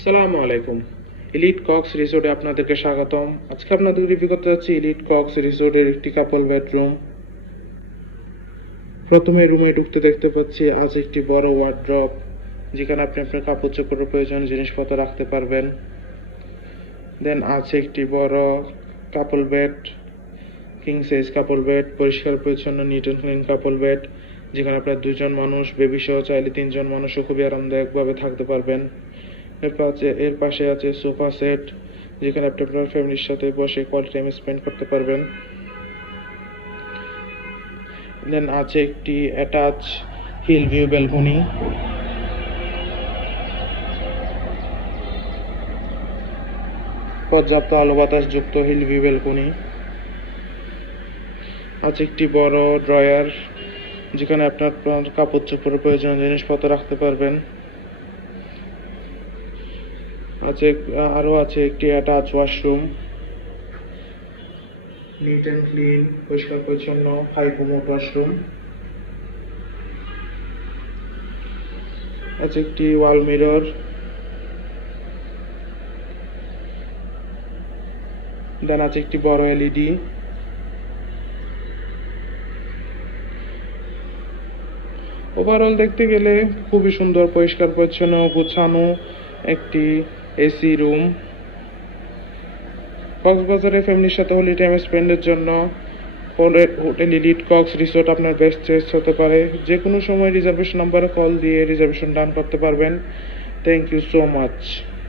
আসসালামু আলাইকুম। Elite Cox রিসোর্টে আপনাদেরকে স্বাগতম। আজকে আপনাদের রিভিউ করতে যাচ্ছি ইলিট কক্স রিসোর্টের একটি কাপল বেডরুম। প্রথমে রুমে ঢুকতে দেখতে পাচ্ছি আজ একটি বড় ওয়ার্ড্রপ, যেখানে আপনি আপনার কাপড় চোপড়ের প্রয়োজনীয় জিনিসপত্র রাখতে পারবেন। দেন আছে একটি বড় কাপল বেড, কিং সাইজ কাপল বেড, পরিষ্কার পরিচ্ছন্ন neat and clean couple bed, যেখানে আপনার দুজন মানুষ বেবি সহ চাইলে তিনজন মানুষও খুবই আরামদায়কভাবে থাকতে পারবেন। এর পাশে আছে সোফা সেট, যেখানে আপনি আপনার ফ্যামিলির সাথে বসে কোয়ালিটি টাইম স্পেন্ড করতে পারবেন। দেন আছে একটি অ্যাটাচ হিল ভিউ ব্যালকনি, পর্যাপ্ত আলো বাতাস যুক্ত হিল ভিউ ব্যালকনি। আছে একটি বড় ড্রয়ার, যেখানে আপনার কাপড় চোপড়ের প্রয়োজনীয় জিনিসপত্র রাখতে পারবেন। আছে একটি attach washroom, neat and clean, পরিষ্কার পরিচ্ছন্ন হাই কমোড ওয়াশরুম। আছে একটি ওয়াল মিরর। দেন আছে একটি বড় এলইডি। ওভারঅল দেখতে গেলে খুবই সুন্দর, পরিষ্কার পরিচ্ছন্ন, গোছানো একটি এসি রুম। কক্সবাজারে ফ্যামিলির সাথে হোলি টাইম স্পেন্ডের জন্য হোটেল ইলিট কক্স রিসোর্ট আপনার বেস্ট চয়েস হতে পারে। যে কোনো সময় রিজার্ভেশন নাম্বারে কল দিয়ে রিজার্ভেশন ডান করতে পারবেন। Thank you so much.